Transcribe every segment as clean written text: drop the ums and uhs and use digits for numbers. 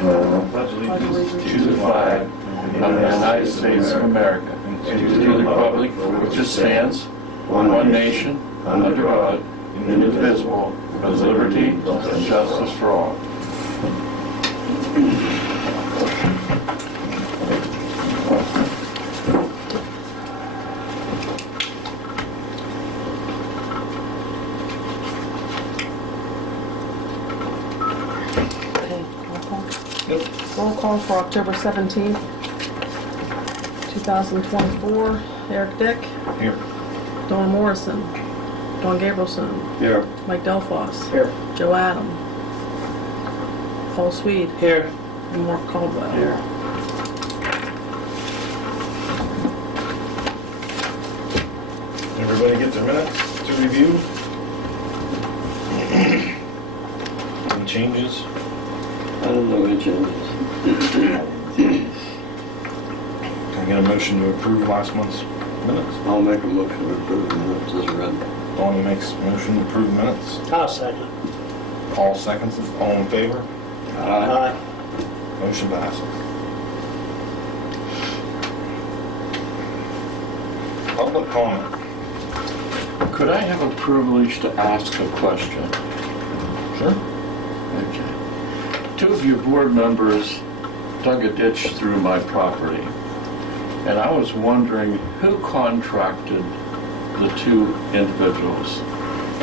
pledge allegiance to the flag of the United States of America and to the republic for which it stands, one nation, under God, indivisible, with liberty and justice for all. Roll call for October 17th, 2024. Eric Dick. Here. Dawn Morrison. Dawn Gabrielson. Here. Mike Delphos. Here. Joe Adam. Paul Swede. Here. And Mark Caldwell. Here. Everybody get their minutes to review? Any changes? I don't know any changes. Can I get a motion to approve last month's minutes? I'll make a motion to approve the minutes as read. Dawn makes a motion to approve minutes. I'll second. Paul seconds it. All in favor? Aye. Motion passes. Public comment. Could I have a privilege to ask a question? Sure. Okay. Two of your board members dug a ditch through my property, and I was wondering who contracted the two individuals,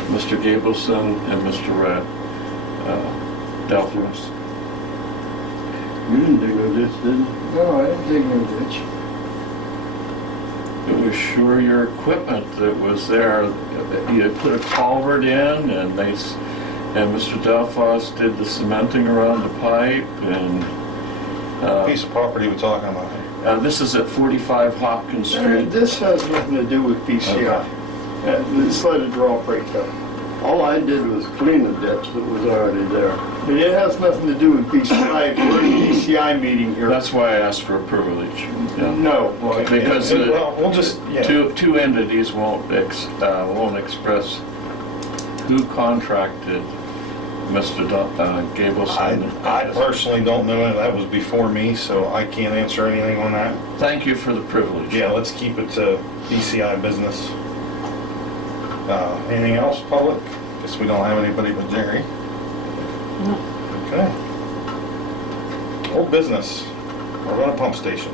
Mr. Gabelson and Mr. Delphos. You didn't dig no ditch, did you? No, I didn't dig no ditch. It was sure your equipment that was there. You had put a culvert in, and Mr. Delphos did the cementing around the pipe, and Piece of property we're talking about. this is at 45 Hopkins Street. This has nothing to do with Bcima. Just let it draw right there. All I did was clean the ditch that was already there. But it has nothing to do with BCI. We're in a BCI meeting here. That's why I asked for a privilege. Yeah. No. Because Well, we'll just, yeah. two entities won't express who contracted Mr. Gabelson. I personally don't know. That was before me, so I can't answer anything on that. Thank you for the privilege. Yeah, let's keep it to BCI business. Anything else, public? Guess we don't have anybody but Jerry. No. Okay. Old business. Irvona pump station.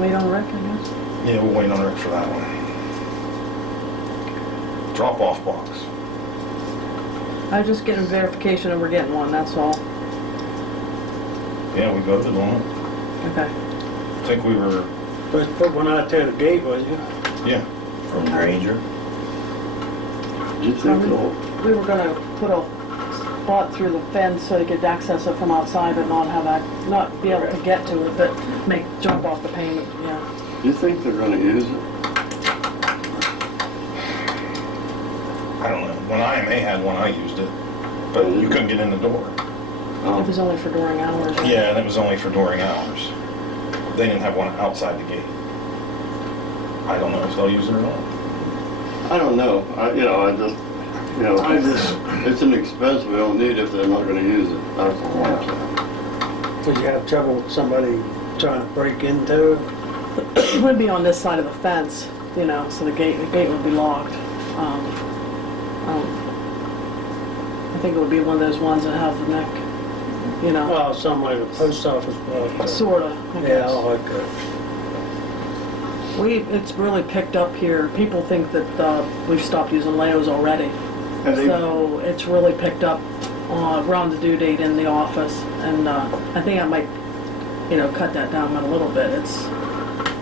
Wait on Rick, I guess. Yeah, we'll wait on Rick for that one. Drop-off box. I just get a verification and we're getting one, that's all. Yeah, we voted on it. Okay. I think we were, Let's put one out there at the gate, was you? yeah. From Granger. Did you think so? We were gonna put a spot through the fence so you could access it from outside, but not be able to get to it, but jump off the payment, yeah. Do you think they're gonna use it? I don't know. When IMA had one, I used it, but you couldn't get in the door. It was only for during hours. Yeah, and it was only for during hours. They didn't have one outside the gate. I don't know if they'll use it or not. I don't know. It's an expense we don't need if they're not gonna use it. That's all I'm saying. Did you have trouble with somebody trying to break into it? It would be on this side of the fence, so the gate would be locked. I think it would be one of those ones that have the neck, Well, something like a post office block. sorta, I Yeah, guess. like that. It's really picked up here. People think that we've stopped using Leos already. And they- So it's really picked up around the due date in the office. And I think I might, cut that down a little bit. It's,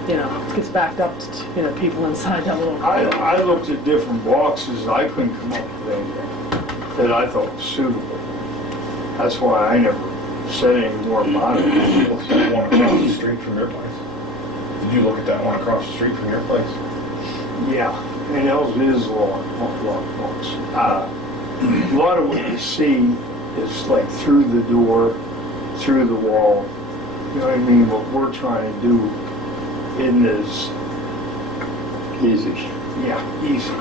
it gets backed up to, people inside that little. I looked at different boxes, I couldn't come up with anything that I thought was suitable. That's why I never said any more about it. That one across the street from your place. Did you look at that one across the street from your place? Yeah, and those is long box. A lot of what you see is like through the door, through the wall. You know what I mean? What we're trying to do isn't as, Easy. easy.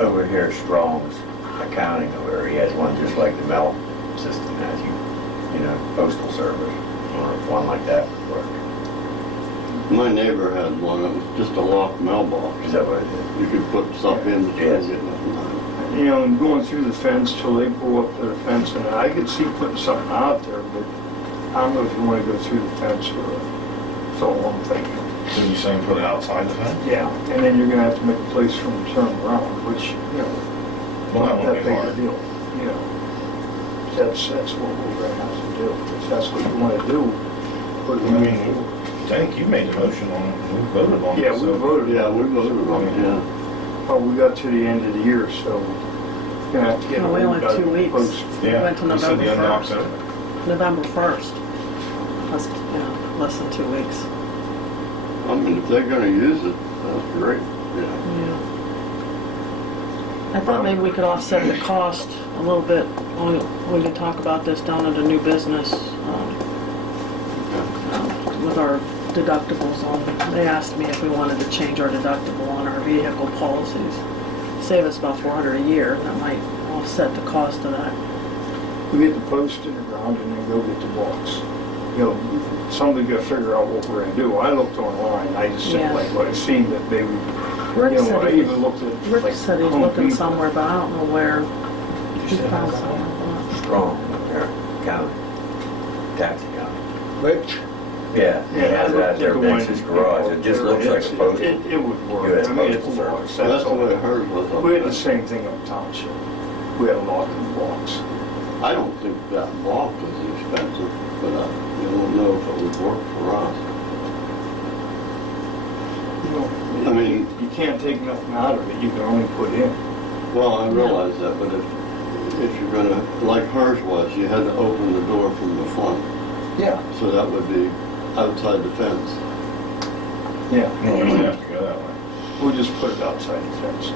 Over here, Strong's accounting over here, he has one just like the Mel system as postal service, or one like that would work. My neighbor had one, it was just a locked mailbox. Is that what it is? You could put stuff in, but you Yes. didn't get nothing out of it. You know, and going through the fence till they go up to the fence, and I could see putting something out there, but I don't know if you wanna go through the fence or, that's all I'm thinking. So you saying put it outside the fence? Yeah, and then you're gonna have to make a place for them to turn around, which, Well, that not won't that be big a hard. deal, That's what we're gonna have to do. If that's what you wanna do, put it I in. mean, I think you made the motion on it, we voted on it. Yeah, we so- voted. Yeah, we voted on it, yeah. Well, we got to the end of the year, so we're gonna have to get. Well, we a only have 2 weeks. post. Yeah, Went to you said the end of November 1st. October. November 1st. That's, less than 2 weeks. I mean, if they're gonna use it, that's great, yeah. Yeah. I thought maybe we could offset the cost a little bit. We could talk about this down at a new business with our deductibles on. They asked me if we wanted to change our deductible on our vehicle policies. Save us about $400 a year. That might offset the cost of that. We get the post in the ground and then go get the box. Somebody gotta figure out what we're gonna do. I looked online, I just Yeah. didn't like what I seen that they would, Rick I said he even looked at Rick like said he's Home looking Depot. somewhere, but I don't know where. He found somewhere. Strong, there, county, taxi county. Which? Yeah, he Yeah, I has it looked out at there the next one- to his garage, it just looks like a postal. It would work. US I mean, it's Postal a box, Service. That's that's the all. way hers was up We had the there. same thing up township. We had a lock in the box. I don't think that box is expensive, but I don't know if it would work for us. I mean- You can't take nothing out of it, you can only put in. Well, I realize that, but if you're gonna, like hers was, you had to open the door from the front, Yeah. so that would be outside the fence. Yeah, No, we don't have to go that way. we'll just put it outside the fence.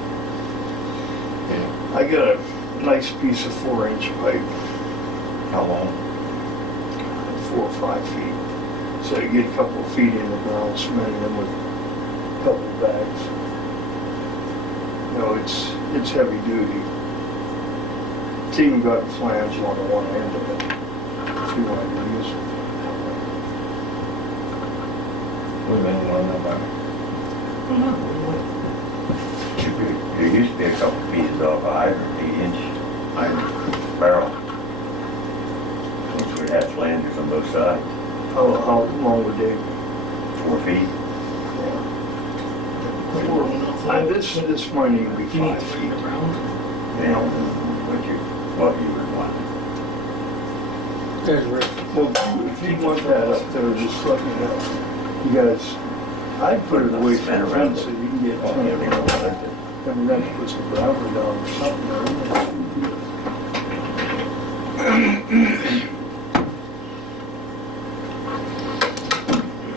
Yeah. I got a nice piece of 4-inch pipe, How long? 4 or 5 feet. So you get a couple of feet in the ground, cementing them with a couple of bags. It's heavy duty. It's even got a flange on the one end of it, if you wanted to use it. We've been running that back. There used to be a couple pieces off a hydrant, 8-inch hydrant barrel. Which would have flanges on both sides, How long would they? 4 feet. This might even be 5 feet. Yeah, what you would want. Well, if you want that up there, just let me know. You guys, I'd put it away from the fence so you can get Well, to yeah, it. we don't want it. Then we're gonna put some gravel down or something.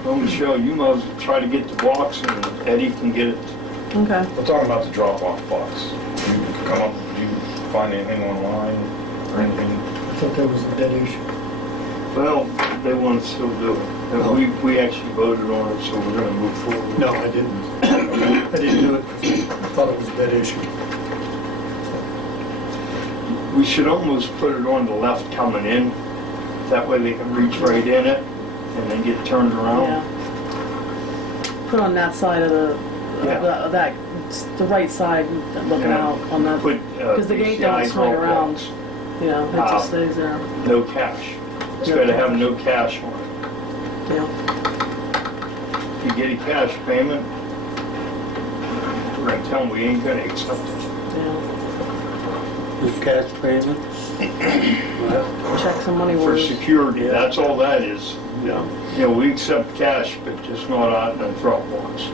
Well, Michelle, you might as well try to get the box and Eddie can get it. Okay. We're talking about the drop-off box. Did you find anything online or anything? I thought that was a dead issue. Well, they want to still do it. And we actually voted on it, so we're gonna move forward. No, I didn't. I didn't do it because I thought it was a dead issue. We should almost put it on the left coming in. That way they can reach right in it and then get turned around. Yeah. Put on that side of the right side, looking Yeah. out on that, Put, because the gate don't PCI swing draw around. box. It just stays there. No cash. It's No gotta have cash. no cash on it. Yeah. If you get a cash payment, we're gonna tell them we ain't gonna accept it. Yeah. With cash payment? Check some money For orders. security, that's all that is. Yeah. We accept cash, but just not out in a drop box.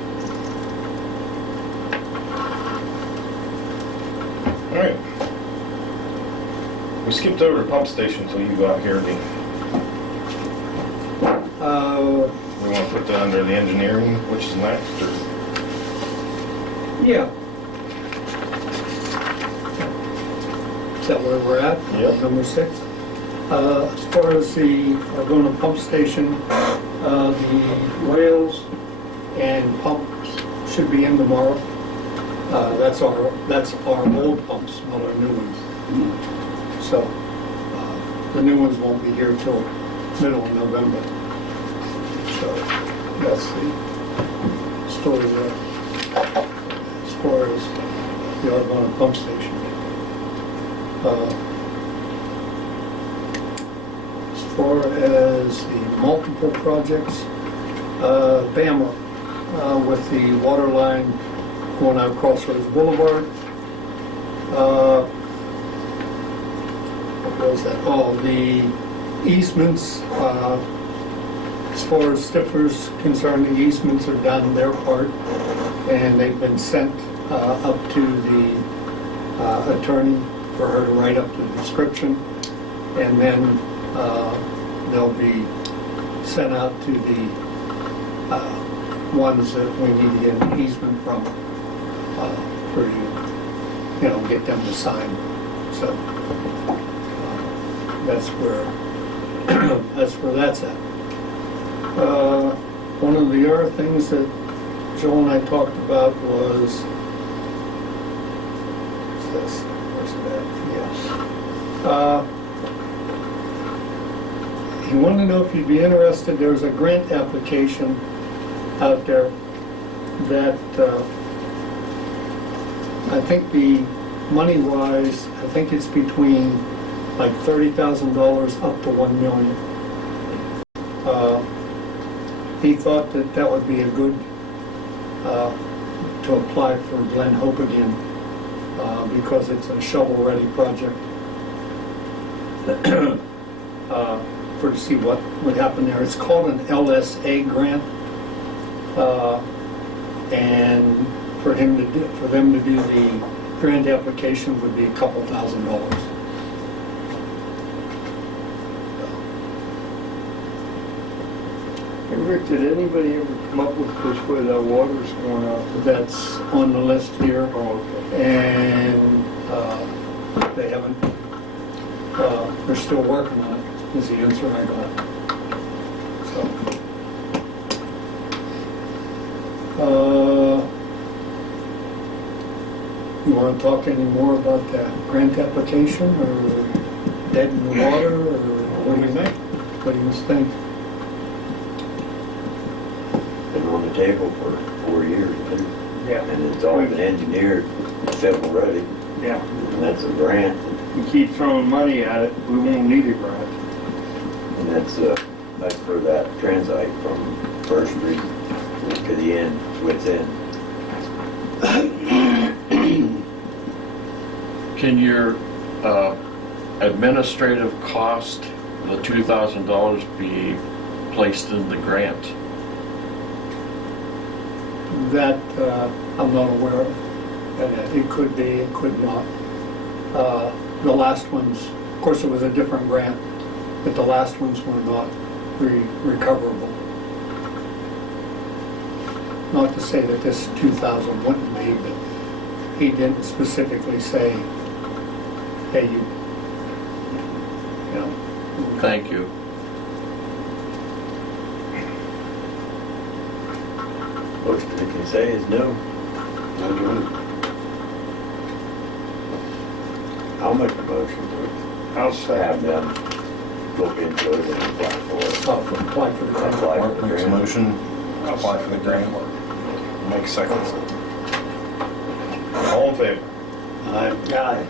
All right. We skipped over the pump station until you got here, Lee. We want to put that under the engineering, which is next, or? Yeah. Is that where we're at? Yep. Number 6? As far as the Irvona pump station, the rails and pumps should be in tomorrow. That's our old pumps, not our new ones. So, the new ones won't be here till middle of November. So that's the story there. As far as the Irvona pump station. As far as the multiple projects, Bama, with the water line going out Crossroads Boulevard. What was that? Oh, the easements, as far as Stifler's concerned, the easements are done their part, and they've been sent up to the attorney for her to write up the description, and then they'll be sent out to the ones that we need to get an easement from, for you know, get them to sign. So that's where that's at. One of the other things that Joel and I talked about was this. Where's it at? Yeah. He wanted to know if you'd be interested. There's a grant application out there that I think the money-wise, I think it's between like $30,000 up to $1 million. He thought that that would be a good to apply for Glen Hope again because it's a shovel-ready project. For to see what would happen there. It's called an LSA grant, and for them to do the grant application would be a couple $1,000s. Hey, Rick, did anybody ever come up with this where that water's going out? That's on the list here, Oh, okay. and they haven't. They're still working on it. Is the answer I got. So, you want to talk any more about the grant application, or dead in the water, or what do you think? What do you think? Been on the table for 4 years, too. Yeah. And it's all been engineered, shovel ready, Yeah. and that's a grant, We keep throwing money at it, we won't need a grant. and that's for that transite from First Street to the end, Wits End. Can your administrative cost, the $2,000, be placed in the grant? That I'm not aware of. And it could be, it could not. The last ones, of course, it was a different grant, but the last ones were not recoverable. Not to say that this 2,000 wouldn't be, but he didn't specifically say, hey, you know. Thank you. Most they can say is no. Not doing it. I'll make a motion to I'll have say, them look into it and apply for it. Apply for the grant. Apply for Mark the makes a grant. motion, apply for the grant. Make seconds. All in favor? Aye.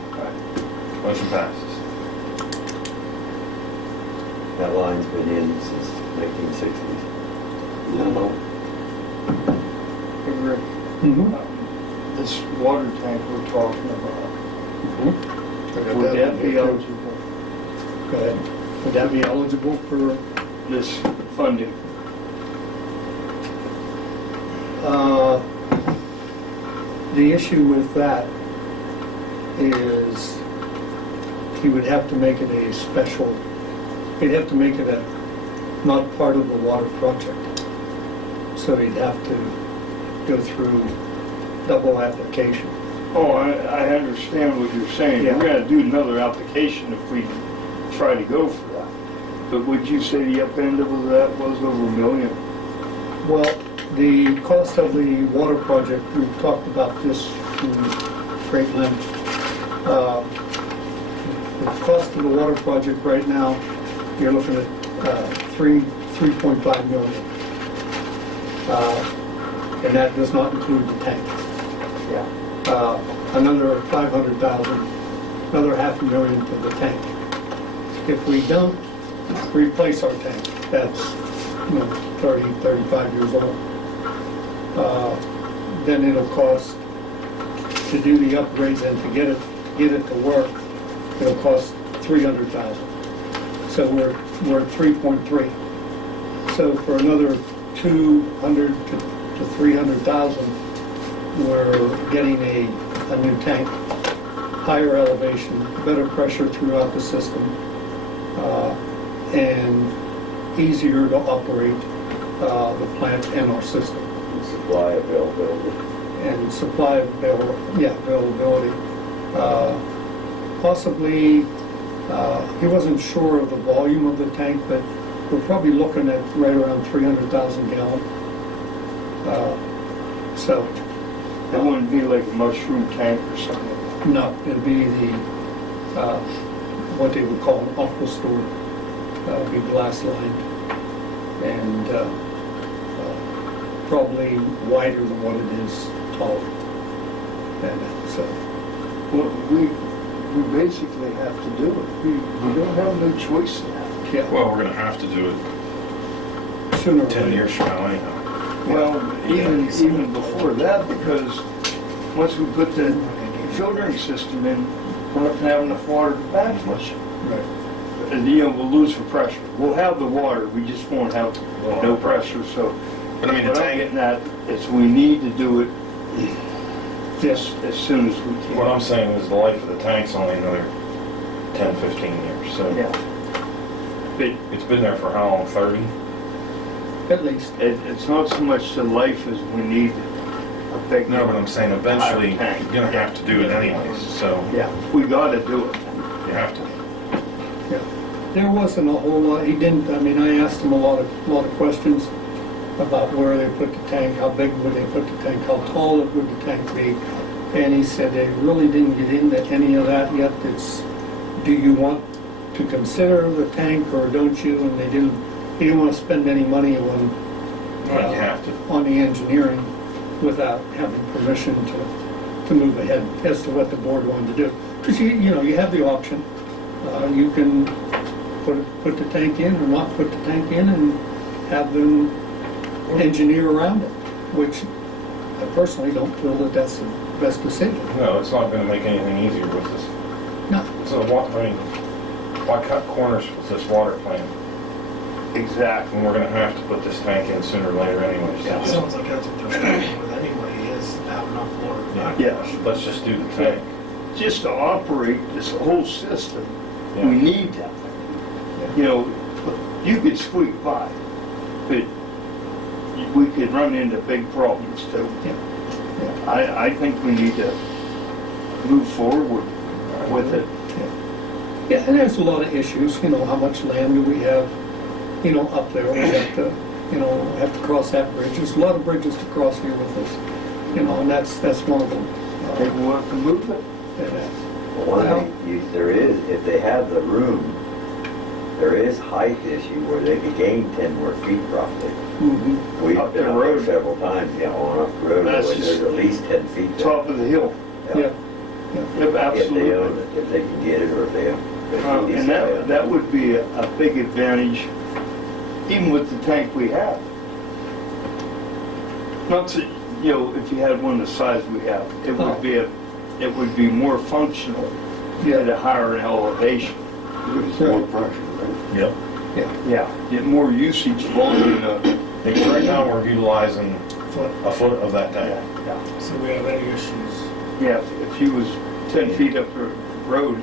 Motion passes. That line's been in since 1960s. No. hey, Rick, this water tank we're talking about, would that be eligible, Go ahead. Would that be eligible for? this funding? The issue with that is he would have to make it a special, he'd have to make it a, not part of the water project. So he'd have to go through double application. Oh, I understand what you're saying. Yeah. We're gonna do another application if we try to go for that. But would you say the up end of that was over $1 million? Well, the cost of the water project, we talked about this in great length. the cost of the water project right now, you're looking at 3.5 million. And that does not include the tank. Yeah. Another 500,000, another $500,000 for the tank. If we don't replace our tank, that's 30, 35 years old, then it'll cost, to do the upgrades and to get it to work, it'll cost 300,000. So we're at 3.3. So for another 200 to 300,000, we're getting a new tank, higher elevation, better pressure throughout the system, and easier to operate the plant and our system. Supply availability. And supply availability. Possibly, he wasn't sure of the volume of the tank, but we're probably looking at right around 300,000 gallon. So, It wouldn't be like a mushroom tank or something. no, it'd be the, what they would call an aqua store. It'd be glass lined and probably wider than what it is tall. And so, Well, we basically have to do it. We don't have no choice now. yeah, Well, we're gonna have to do it sooner or 10 later. years from now anyhow. Well, even before that, because once we put the filtering system in, we're not gonna have enough water to backflush it. Right. And, we'll lose the pressure. We'll have the water, we just won't have no pressure, so. But I mean, the What I'm tank, getting at is we need to do it Yes, as soon as we can. what I'm saying is the life of the tank's only another 10, 15 years, so. Yeah. But It's been there for how long, 30? at least. it's not so much the life as we need a big. No, but I'm saying eventually, you're tank. gonna have to do it anyways, so Yeah, we gotta do it. you have to. Yeah. There wasn't a whole lot, he didn't, I mean, I asked him a lot of questions about where they put the tank, how big would they put the tank, how tall would the tank be? And he said they really didn't get into any of that yet. It's, do you want to consider the tank or don't you? And he didn't want to spend any money on, Well, you have to. on the engineering without having permission to move ahead as to what the board wanted to do. Because you have the option. You can put the tank in or not put the tank in and have them engineer around it, which I personally don't feel that that's the best decision. No, it's not gonna make anything easier with this. No. So what, I mean, why cut corners with this water plant Exactly. when we're gonna have to put this tank in sooner or later anyways? Yeah. Sounds like that's what they're struggling with anyway, is to have enough water. Yeah. Let's just do the tank. Just to operate this whole system, Yeah. we need that thing. You could squeak by, but we could run into big problems too. I think we need to move forward with it. Yeah, and there's a lot of issues, how much land do we have, up there? We have to, have to cross that bridge. There's a lot of bridges to cross here with us, and that's one of them. They want to move it. Well, one thing, there is, if they have the room, there is height issue where they could gain 10 more feet roughly. Mhm. We've Up the been up road. there several times, on up the road, where That's there's just at least 10 feet there. Top of the hill. Yeah, Yep, If they own absolutely. it, if they can get it, or if they. And that would be a big advantage, even with the tank we have. Not to, if you had one the size we have, it would be more functional at a higher elevation. It's more pressure, right? Yep. Yeah, get more usage volume. Because right now, we're utilizing a foot of that tank. Yeah. So we have any issues. Yeah, if you was 10 feet up the road,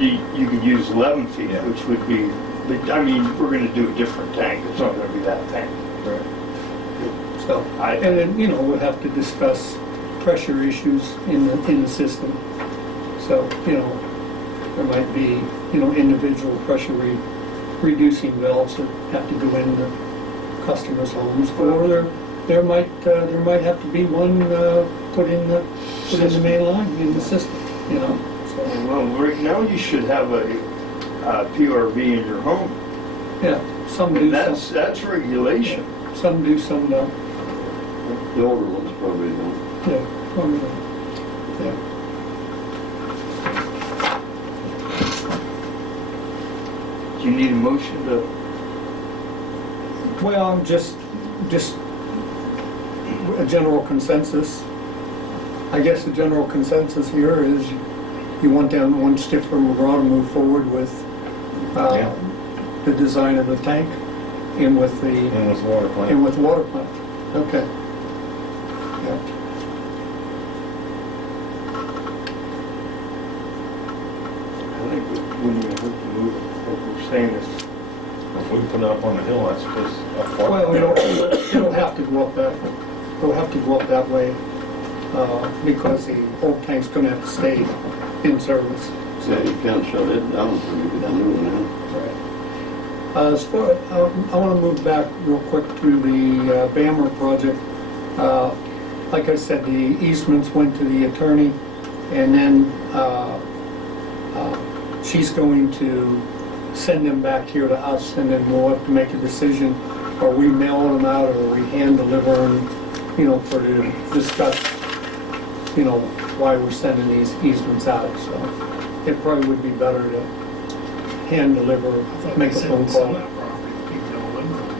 you could use 11 feet, Yeah. which would be, but I mean, we're gonna do a different tank, it's not gonna be that tank. so, and then, we'll have to discuss pressure issues in the system. So, there might be, individual pressure reducing valves that have to go in the customers' homes, or there might have to be one put in the main line in the system, So Well, right now you should have a PRV in your home. Yeah, some do, That's regulation. some do, some don't. The older ones probably don't. Yeah, some don't. Yeah. Do you need a motion to? Well, just a general consensus. I guess the general consensus here is you want them, one Stifler McGraw to move forward with the design of the tank and with the And with water plant. and with water plant. Okay. Yeah. I think we wouldn't even have to move it. What we're saying is, If we put it up on the hill, that's just a far. Well, it'll have to go up that, it'll have to go up that way, because the old tank's gonna have to stay in service. So you can't shut it down until you get a new one in. As far, I wanna move back real quick to the Bammer project. Like I said, the easements went to the attorney, and then, she's going to send them back here to us, and then we'll have to make a decision. Are we mailing them out, or are we hand delivering, for to discuss, why we're sending these easements out, so it probably would be better to hand deliver, make a phone Some of call. that property, people don't live around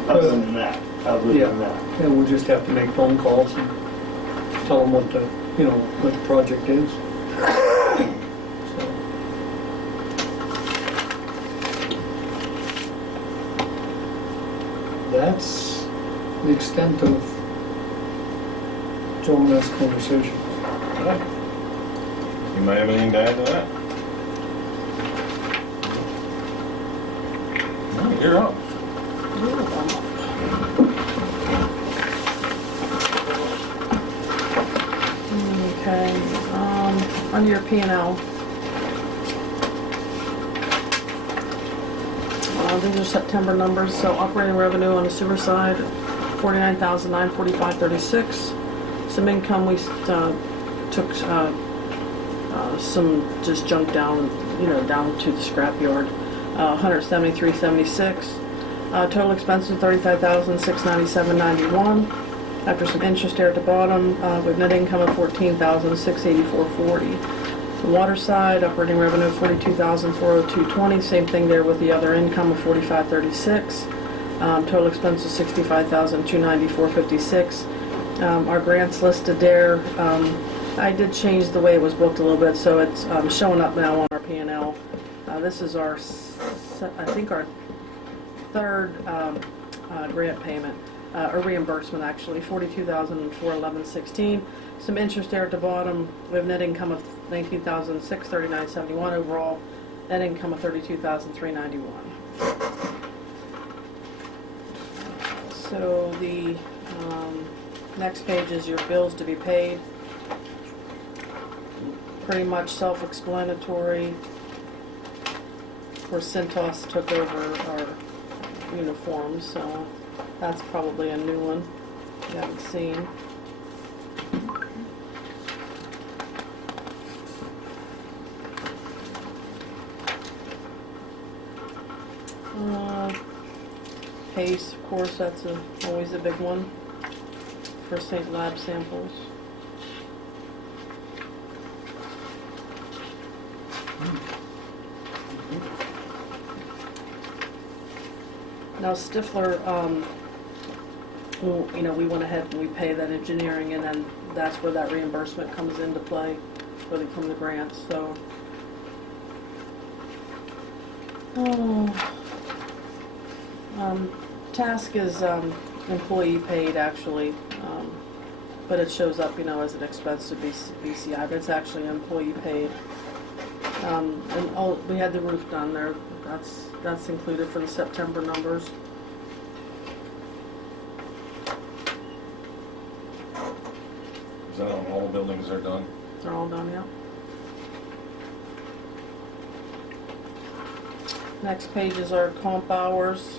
here. other than that, Yeah, and we'll just have to make phone calls and tell them what the, what the project is. So, that's the extent of Joe and I's conversation. You might have anything to add to that? No, you're up. Okay, under your P&L. These are September numbers, so operating revenue on the sewer side, $49,945.36. Some income, we took some just junk down, down to the scrap yard, $173.76. Total expenses, $35,697.91. After some interest there at the bottom, with net income of $14,684.40. The water side, operating revenue $42,402.20. Same thing there with the other income of $45.36. Total expenses $65,294.56. Our grants listed there. I did change the way it was booked a little bit, so it's showing up now on our P&L. This is our, I think our third grant payment. A reimbursement actually, $42,411.16. Some interest there at the bottom. We have net income of $19,639.71 overall. Net income of $32,391. So the next page is your bills to be paid. Pretty much self-explanatory. Of course, Cintas took over our uniforms, so that's probably a new one you haven't seen. Pace, of course, that's always a big one for St. Lab samples. Now Stifler, we went ahead and we pay that engineering, and then that's where that reimbursement comes into play from the grants. So, task is employee paid actually, but it shows up, as an expense to BCI, but it's actually employee paid. And we had the roof done there. That's included for the September numbers. Is that on all the buildings they're done? They're all done, yeah. Next page is our comp hours.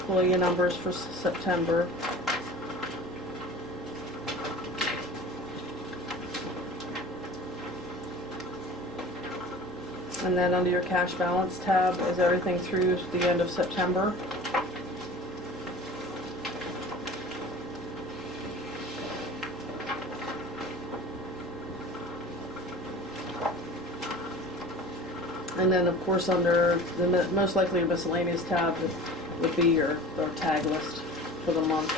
Employee numbers for September. And then under your cash balance tab is everything through the end of September. And then, of course, under the most likely miscellaneous tab would be your tag list for the month.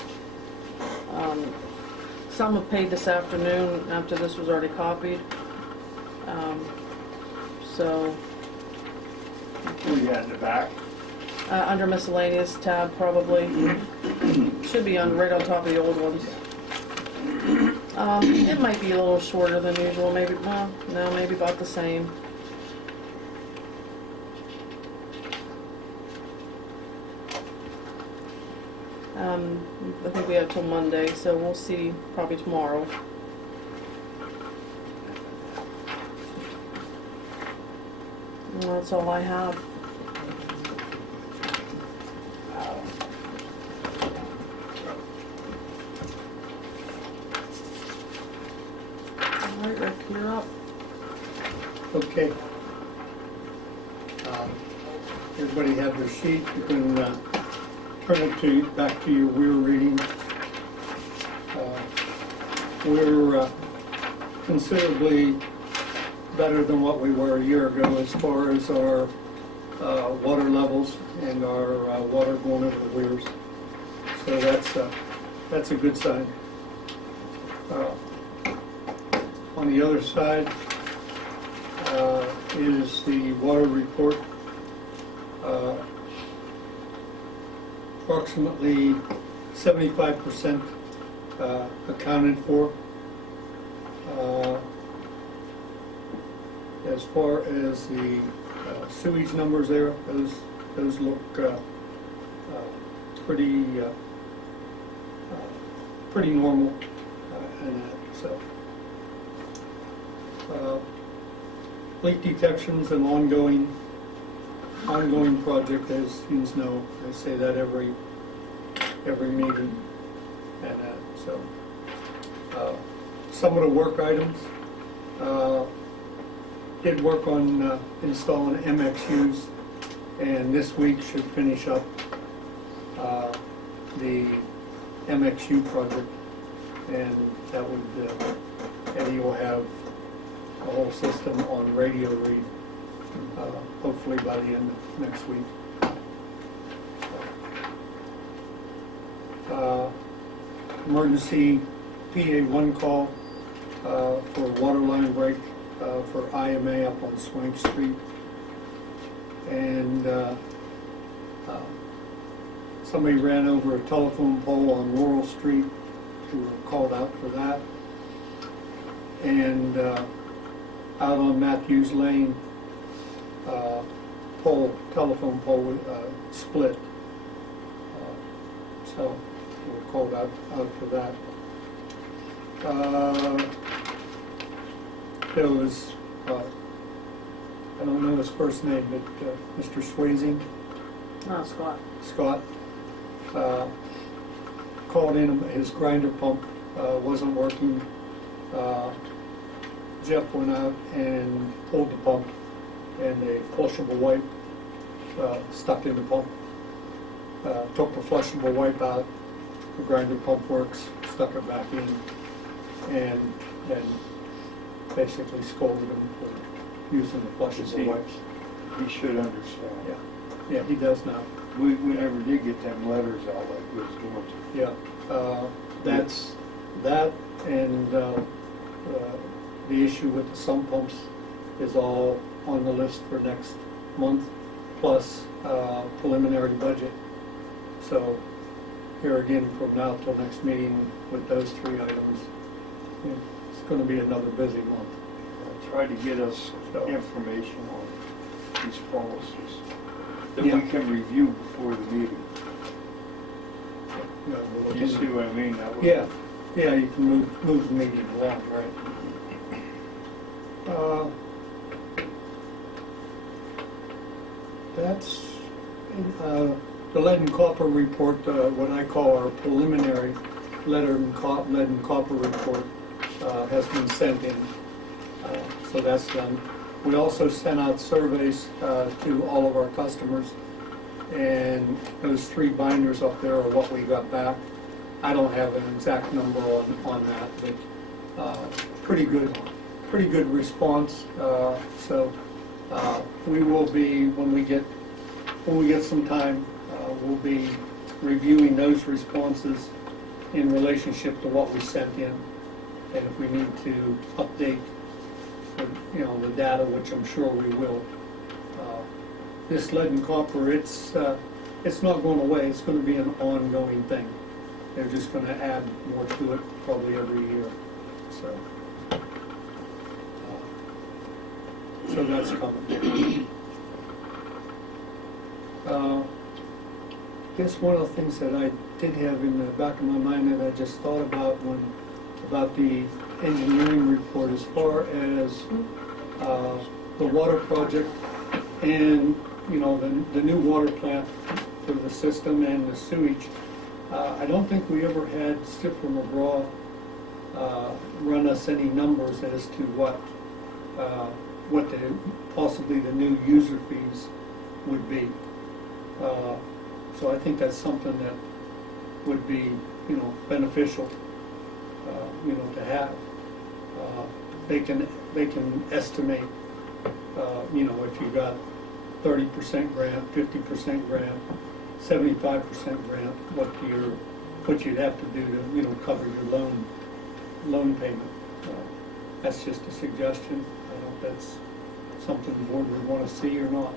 Some have paid this afternoon after this was already copied. So, We got in the back. under miscellaneous tab probably. Should be right on top of the old ones. It might be a little shorter than usual, maybe, well, no, maybe about the same. I think we have till Monday, so we'll see probably tomorrow. And that's all I have. All right, Rick, you're up. Okay. Everybody have their sheet. You can turn it back to your we're reading. We're considerably better than what we were a year ago as far as our water levels and our water going over the weirs. So that's a good sign. On the other side is the water report. Approximately 75% accounted for. As far as the sewage numbers there, those look pretty normal, and so. Leak detection's an ongoing project, as you know. I say that every meeting, and so some of the work items did work on installing MXUs, and this week should finish up the MXU project, and that would Eddie will have the whole system on radio read hopefully by the end of next week. Emergency PA1 call for water line break for IMA up on Swank Street. And somebody ran over a telephone pole on Laurel Street. We were called out for that. And out on Matthews Lane, telephone pole split. So we were called out for that. There was, I don't know his first name, but Mr. Swayze. No, Scott. Scott called in, his grinder pump wasn't working. Jeff went out and pulled the pump, and a flushable wipe stuck in the pump. Took the flushable wipe out, the grinder pump works, stuck it back in, and then basically scolded him for using the flushable wipes. He should understand. Yeah, he does now. We never did get them letters out like we was going to. Yeah, that's that, and the issue with the sump pumps is all on the list for next month, plus preliminary budget. So here again, from now till next meeting with those three items, it's going to be another busy month. Try to get us information on these policies that Yeah. we can review before the meeting. Yeah, we'll look You into- see what I mean? That way- Yeah, you can move the meeting along, right? That's the lead and copper report, what I call our preliminary lead and copper report has been sent in. So that's done. We also sent out surveys to all of our customers, and those 3 binders up there are what we got back. I don't have an exact number on that, but pretty good response. So we will be, when we get some time, we'll be reviewing those responses in relationship to what we sent in. And if we need to update, the data, which I'm sure we will. This lead and copper, it's not going away. It's going to be an ongoing thing. They're just going to add more to it probably every year. So that's coming. Guess one of the things that I did have in the back of my mind that I just thought about about the engineering report, as far as the water project and the new water plant for the system and the sewage. I don't think we ever had Stifler McGraw run us any numbers as to what possibly the new user fees would be. So I think that's something that would be beneficial to have. They can estimate if you got 30% grant, 50% grant, 75% grant, what you'd have to do to cover your loan payment. That's just a suggestion. I don't know if that's something the board would want to see or not.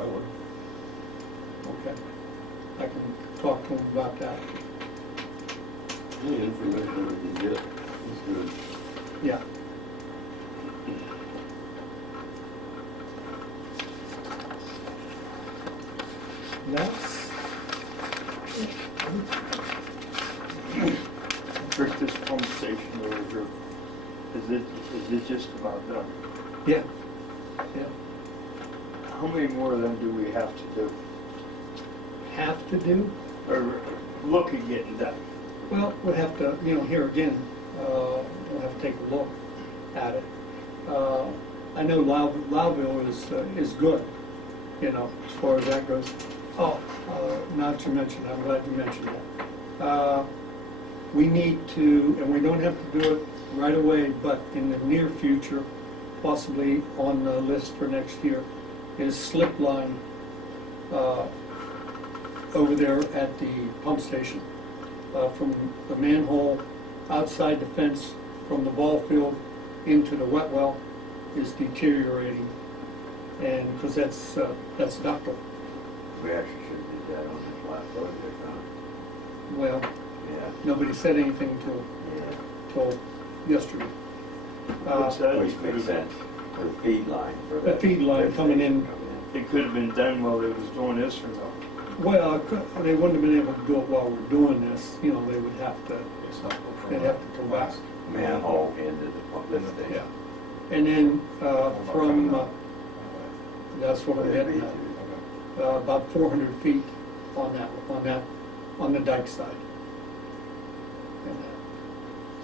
I would. Okay, I can talk to them about that. Any information we can get is good. Yeah. That's, Rick, this pump station over here, is it just about done? yeah. How many more of them do we have to do? Have to do? Or look at getting done? Well, we'll have to, here again, we'll have to take a look at it. I know Loudville is good, as far as that goes. Oh, now that you mentioned, I'm glad you mentioned that. We need to, and we don't have to do it right away, but in the near future, possibly on the list for next year, is slip line over there at the pump station. From the manhole outside the fence from the ball field into the wet well is deteriorating, and because that's ductile. We actually should have did that on this last project, huh? Well, Yeah. nobody said anything till yesterday. What's that? Which makes sense, for the feed line for The that. feed line coming in. It could have been done while they was doing this or no? Well, they wouldn't have been able to do it while we're doing this. They would have to. They'd have to come back. Manhole into the pump station. Yeah. And then from that's what I'm getting at. About 400 feet on the dike side. And,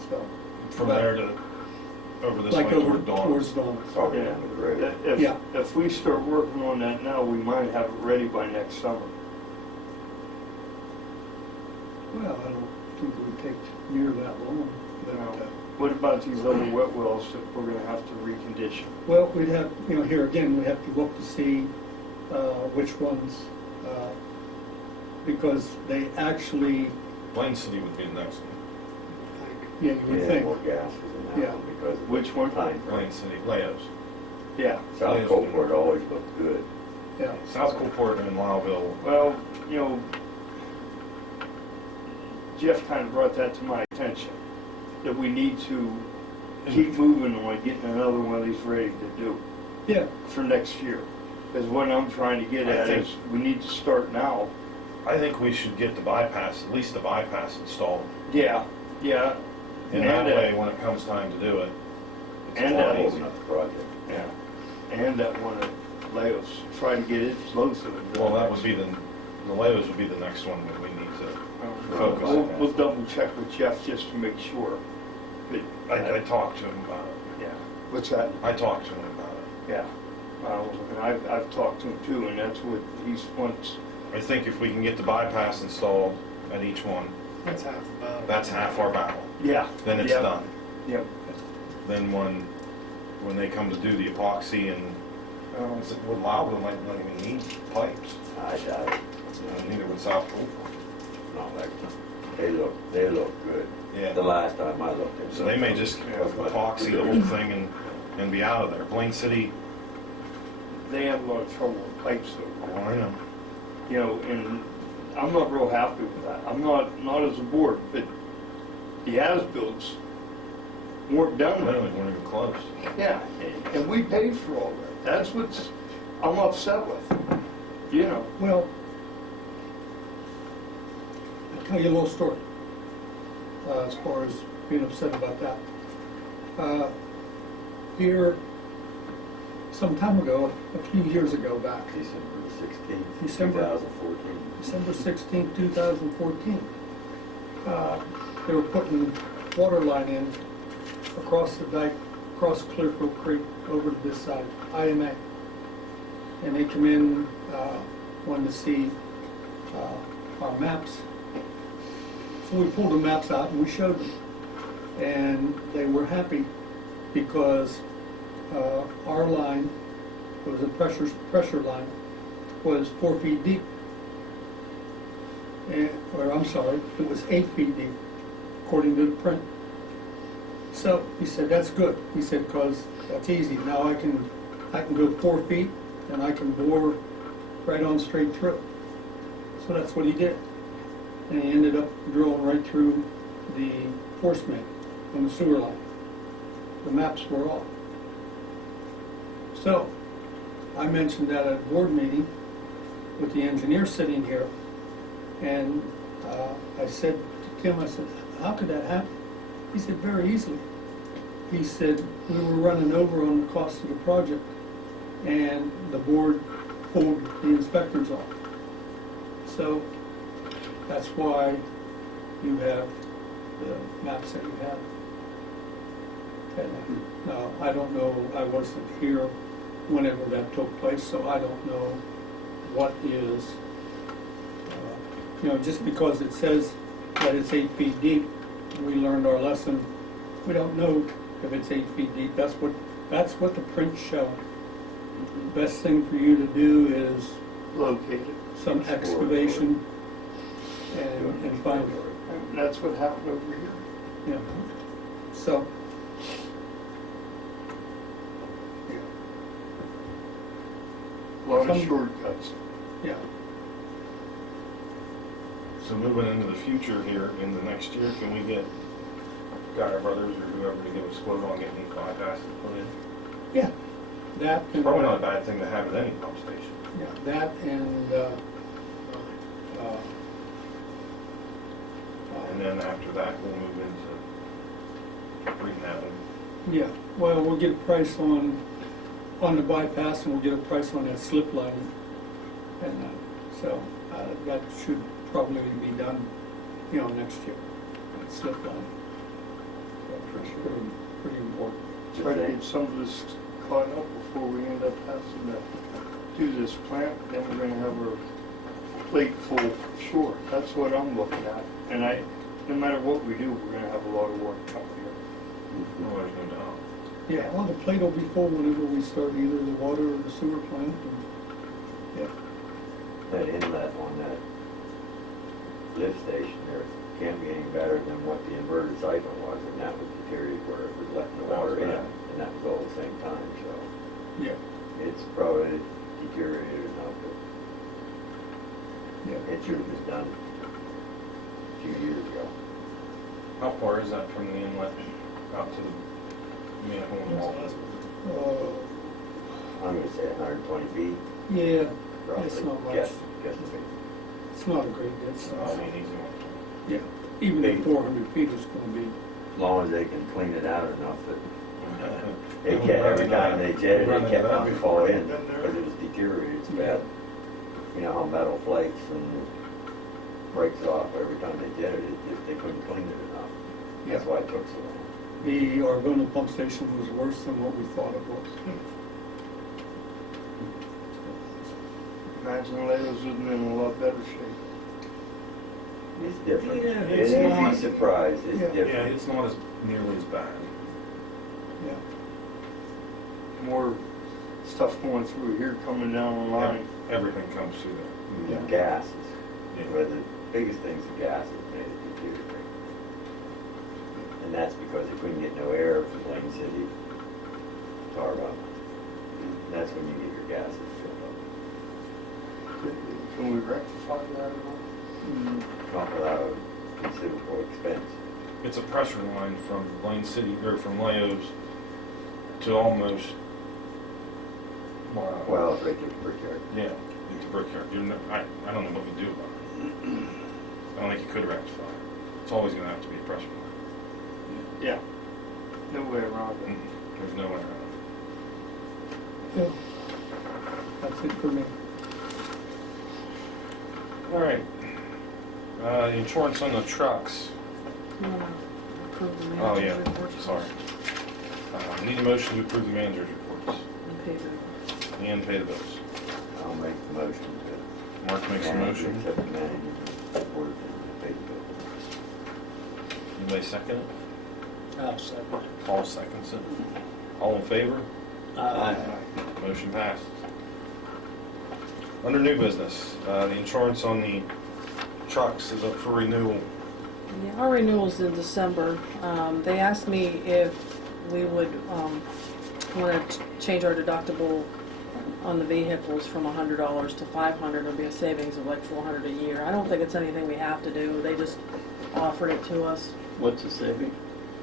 so From there to over this way like over toward Dawn. towards Dawn. Probably down with the road. Yeah. If we start working on that now, we might have it ready by next summer. Well, I don't think it would take near that long. But, What about these other wet wells that we're gonna have to recondition? well, we'd have, here again, we'd have to look to see which ones, because they actually, Plain City would be the next one. yeah, you would Yeah, think. more gases in Yeah. that one because of Which one? time frame. Plain City, Leos. Yeah, South Coalport always looked good. Yeah. South Coalport and Lowville. well, Jeff kind of brought that to my attention, that we need to keep moving on getting another one of these ready to do Yeah. for next year. Because what I'm trying to get I at think- is, we need to start now. I think we should get the bypass, at least the bypass installed. Yeah. And that way, when it comes time to do it, it's And a lot that- easier. Not the project. Yeah. And that one at Leos, try to get it close to it. Well, that would be the Leos would be the next one that we need to focus on. We'll double check with Jeff just to make sure. But, I talked to him about it. yeah. What's that? I talked to him about Yeah. And I've talked to him too, and that's what he's wants. I think if we can get the bypass installed at each one, That's half the battle. that's half our battle. Yeah. Then it's Yep. done. Yep. Then when they come to do the epoxy and, is it would Loudon might not even need pipes. I doubt it. Neither would South Coalport. No, they look good. Yeah. The last time I looked at them. So they may just epoxy the whole thing and be out of there. Plain City, They have a lot of trouble with pipes though. oh, I know. You know, and I'm not real happy with that. I'm not as a board, but the as-bills weren't done Really, right. weren't even close. Yeah, and we paid for all that. That's what's I'm upset with. You know. Well, I'll tell you a little story, as far as being upset about that. Here, some time ago, a few years ago back, December 16th, December. 2014. December 16, 2014, they were putting water line in across the dike, across Clearfield Creek, over to this side, IMA. And they come in, wanted to see our maps. So we pulled the maps out and we showed them. And they were happy because our line, it was a pressure line, was 4 feet deep. Or I'm sorry, it was 8 feet deep, according to the print. So he said, that's good. He said, because that's easy. Now I can go 4 feet and I can bore right on straight through. So that's what he did. And he ended up drilling right through the force main on the sewer line. The maps were off. So I mentioned that at a board meeting with the engineer sitting here. And I said to Tim, I said, how could that happen? He said, very easily. He said, we were running over on the cost of the project, and the board pulled the inspectors off. So that's why you have the maps that you have. And, I don't know, I wasn't here whenever that took place, so I don't know what is, just because it says that it's 8 feet deep, we learned our lesson. We don't know if it's 8 feet deep. That's what the prints show. Best thing for you to do is Located. some excavation and find it. And that's what happened over here. Yeah. So. A lot of Some- shortcuts. Yeah. So moving into the future here, in the next year, can we get Guy Brothers or whoever to give us a quote on getting bypass put in? Yeah. That It's and probably not a bad thing to have at any pump station. yeah, that and And then after that, we'll move into rehabbing. yeah. Well, we'll get a price on the bypass, and we'll get a price on that slip line, and so that should probably be done, next year. That slip line. That's pretty important. Try to get some of this caught up before we end up having to do this plant. Then we're going to have our plate full for sure. That's what I'm looking at. And no matter what we do, we're going to have a lot of work out here. No, there's no doubt. Yeah, well, the plate will be full whenever we start either the water or the sewer plant. Yeah. That inlet on that lift station there can't be any better than what the inverted siphon was, and that was the period where it was letting the water in, and that was all at the same time, so Yeah. it's probably deteriorated enough that Yeah. it should have been done a few years ago. How far is that from the inlet out to the manhole wall? I'm gonna say 120 feet, Yeah, roughly. it's not much. Guessing. It's not a great distance. I mean, easy one. Yeah, even at 400 feet is going to be, As long as they can clean it out enough that they kept, every time they jetted it, it kept on to fall in, because it was deteriorated so bad. You know how metal flakes and breaks off every time they jetted it, they couldn't clean it enough. That's why it took so long. the Irvona pump station was worse than what we thought it was. imagine Leo's isn't in a lot better shape. It's different. Yeah, And it's if not- he's surprised, it's Yeah. Yeah, different. it's not as nearly as bad. More stuff going through here, coming down the line. Everything comes through there. The gases, Yeah. well, the biggest thing's the gases made it deteriorate. And that's because they couldn't get no air from Plain City to Arvona. And that's when you get your gases filled Can we rectify that at all? up. Not without considerable expense. It's a pressure line from Lane City, or from Leo's to almost, Well, it's right there, Brickyard. yeah, into Brickyard. I don't know what you do about it. I don't think you could rectify it. It's always gonna have to be a pressure line. Yeah. No way around it. There's no way around Yeah. That's it for me. it. All right. The insurance on the trucks. You wanna approve the Oh, manager's yeah, report? sorry. Need a motion to approve the manager's reports And pay the- and pay the bills. I'll make the motion to. Mark makes a motion. Accept the manager's report and pay the bill. Anybody second it? I'll second. Paul seconds it. All in favor? Aye. Motion passed. Under new business, the insurance on the trucks is up for renewal. Yeah, our renewal's in December. They asked me if we would want to change our deductible on the vehicles from $100 to $500. It'll be a savings of like $400 a year. I don't think it's anything we have to do. They just offered it to us. What's the saving?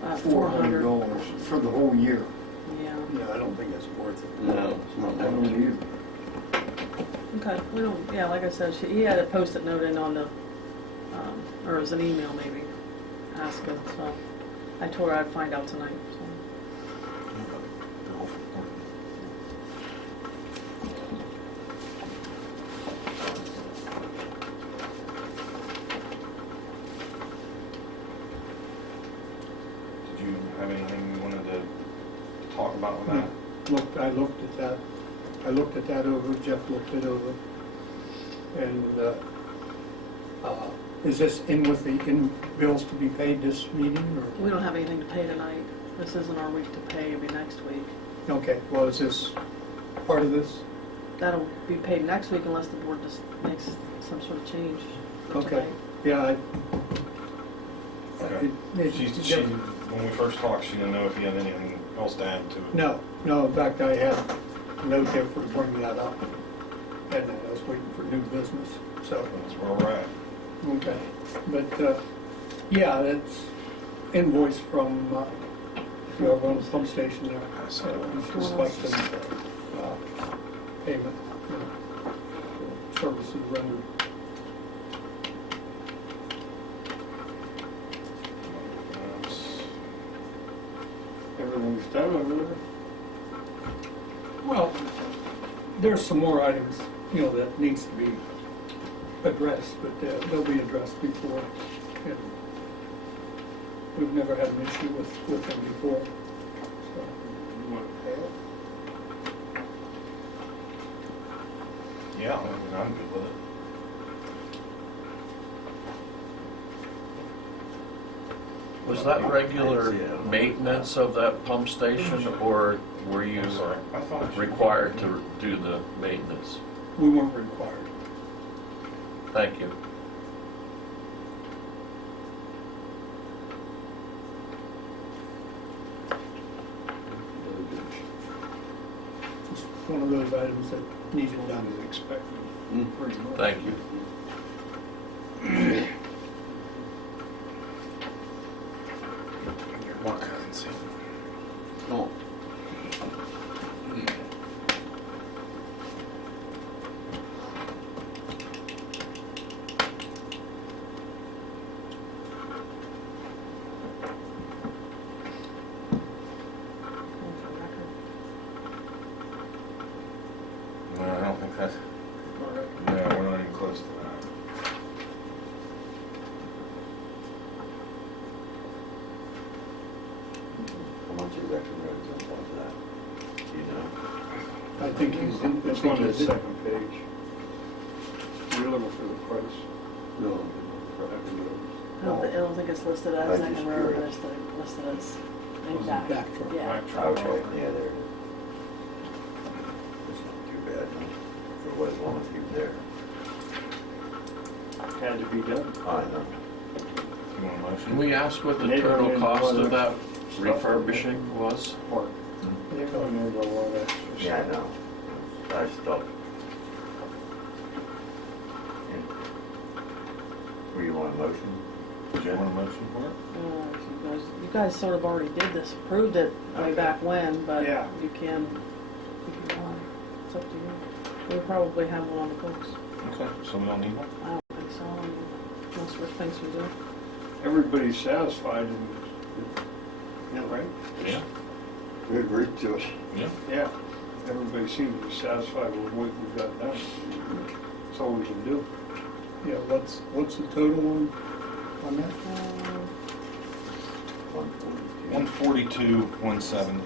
$400. $400 for the whole year. Yeah. Yeah, I don't think it's worth it. No, it's not I that don't much. either. Okay. We don't. Yeah, like I said, he had a post-it note in on the, or it was an email maybe, asking. So I told her I'd find out tonight. So. Did you have anything you wanted to talk about with that? I looked at that over, Jeff looked it over. And, is this in with the bills to be paid this meeting, or? We don't have anything to pay tonight. This isn't our week to pay. It'll be next week. Okay, well, is this part of this? That'll be paid next week unless the board just makes some sort of change for Okay, tonight. yeah. Okay. it- She, when we first talked, she didn't know if you had anything else to add to it. No, in fact, I had a note there for bringing that up, and I was waiting for new business, so. That's where we're at. Okay, but, yeah, it's invoice from, the Irvona pump station there. It's requesting, payment, for services rendered. Everything's done over there. Well, there's some more items, that needs to be addressed, but they'll be addressed before. And we've never had an issue with them before. So, You want to pay it? Yeah, I mean, I'm good with it. Was that regular maintenance of that pump station, or were you I'm sorry. I thought I should- required to do the maintenance? we weren't required. Thank you. Just one of those items that needed done. As expected. Pretty much. Thank you. Walk out and see. No. No, I don't think that's, All right. no, we're not even close to that. How much is extra roads on top of that? Do you know? I think he's in, It's on the second page. you're looking for the price. No, for having I don't think it's listed I as was second just row, but curious. it's listed as in back. Back truck. Yeah. Back truck. Okay, yeah, there it is. It's not too bad, no, for what, as long as he was there. Had to be done. I know. You want a motion? Can we ask what the They don't total even cost bother of that stuff. refurbishing was? Mark. They're coming in with a lot of extra Yeah, I stuff. know. I stuck. Were you on a motion? Do you want a motion for it? You guys sort of already did this, approved it way back when, but Yeah. you can, if you want, it's up to you. We'll probably have one on the books. Okay, so we don't need one? I don't think so, I mean, most Rick thinks we do. Everybody's satisfied and, yeah, right? Yeah. We agreed to it. Yeah. Yeah, everybody seems to be satisfied with what we've got done. That's all we can do. Yeah, what's the total on that? 142, 170,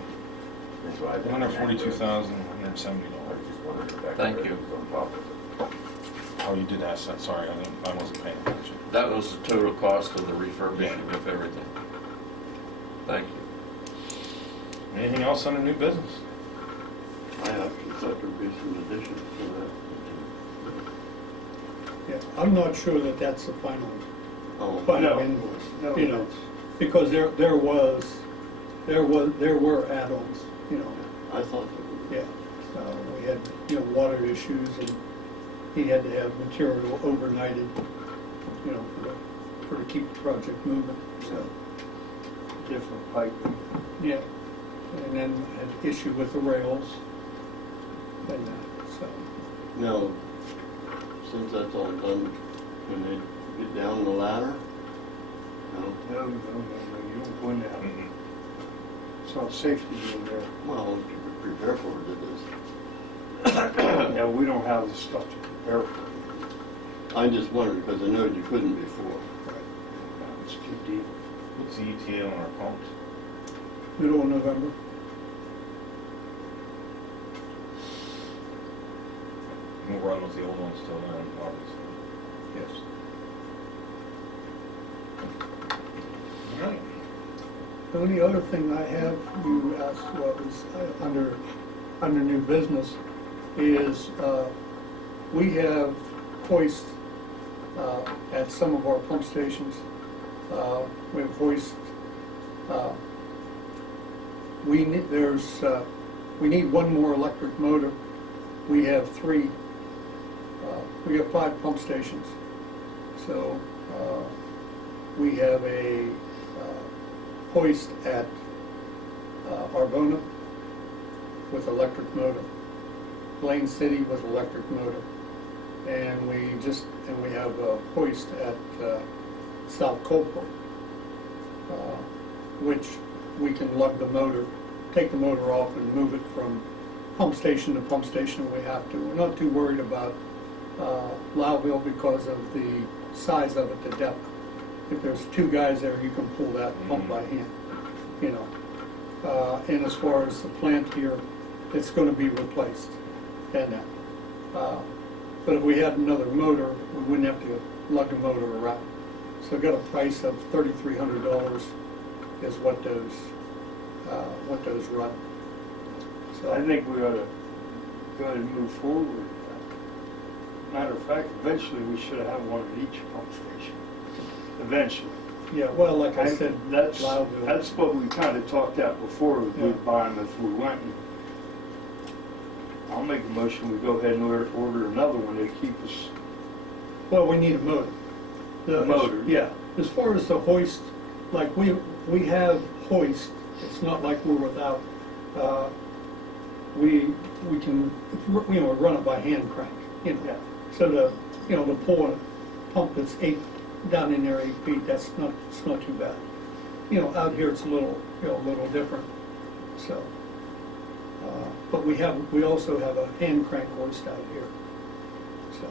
That's why I didn't- $142,170. I just wondered if that Thank was you. on top of it. Oh, you did ask that, sorry, I wasn't paying attention. That was the total cost of the refurbishing of everything. Thank you. Anything else under new business? I actually thought there'd be some additions to Yeah, I'm not sure that that's the final that. Oh, final No. invoice, No, you know, that's- because there were add-ons, you know, I thought that yeah. We had, you know, water issues, and he had to have material overnighted, you know, for to keep the project moving, so, Different piping. yeah. And then had issue with the rails, and so, Now, since that's all done, can they get down the ladder? No? No, you don't go in there. Mm-mm. It's not safety in there. Well, you could prepare for it, it is. Yeah, we don't have the stuff to prepare for. I just wondered, because I know you couldn't before. It's too deep. What's the ETA on our pumps? middle of November. We'll run with the old ones till then, obviously. Yes. All right. The only other thing I have, you asked what was under new business, is we have hoist at some of our pump stations. We have hoist, we need one more electric motor. We have three, we have 5 pump stations. So we have a hoist at Irvona with electric motor, Blaine City with electric motor, and we have a hoist at South Coalport, which we can lug the motor, take the motor off and move it from pump station to pump station if we have to. We're not too worried about Loudville because of the size of it, the depth. If there's 2 guys there, you can pull that pump by hand, you know. And as far as the plant here, it's going to be replaced. And but if we had another motor, we wouldn't have to lug the motor around. So I got a price of $3,300 is what those run. So I think we ought to go ahead and move forward with that. Matter of fact, eventually we should have one at each pump station. Eventually. yeah, well, like I said, That's Loudville. that's what we kind of talked about before, Yeah. we'd buy them if we went. And I'll make a motion, we go ahead and order another one to keep us. Well, we need a motor. A motor. Yeah, as far as the hoist, like we have hoist, it's not like we're without, we can, you know, run it by hand crank, you know. Yeah. So to pull a pump that's down in there 8 feet, it's not too bad. You know, out here it's a little different, so. But we also have a hand crank hoist out here, so.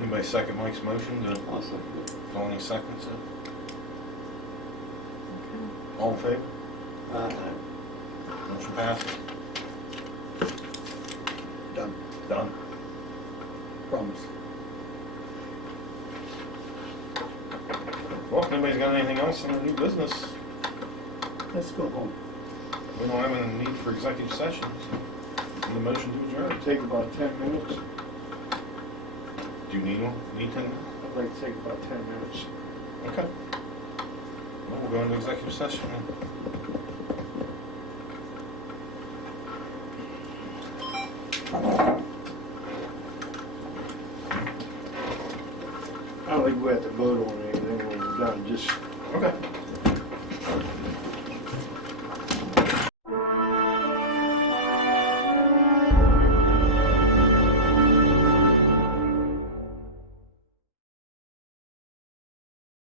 Anybody second Mike's motion to, I'll second it. Tony seconds it? All in favor? Motion passes. Done. Done. Promise. Well, if anybody's got anything else on the new business, Let's go home. we don't have any need for executive session. Need a motion to adjourn. Take about 10 minutes. Do you need one? Need 10? I'd like to take about 10 minutes. Okay. Well, we'll go into executive session then. I don't think we have to vote on anything when we're done, just Okay.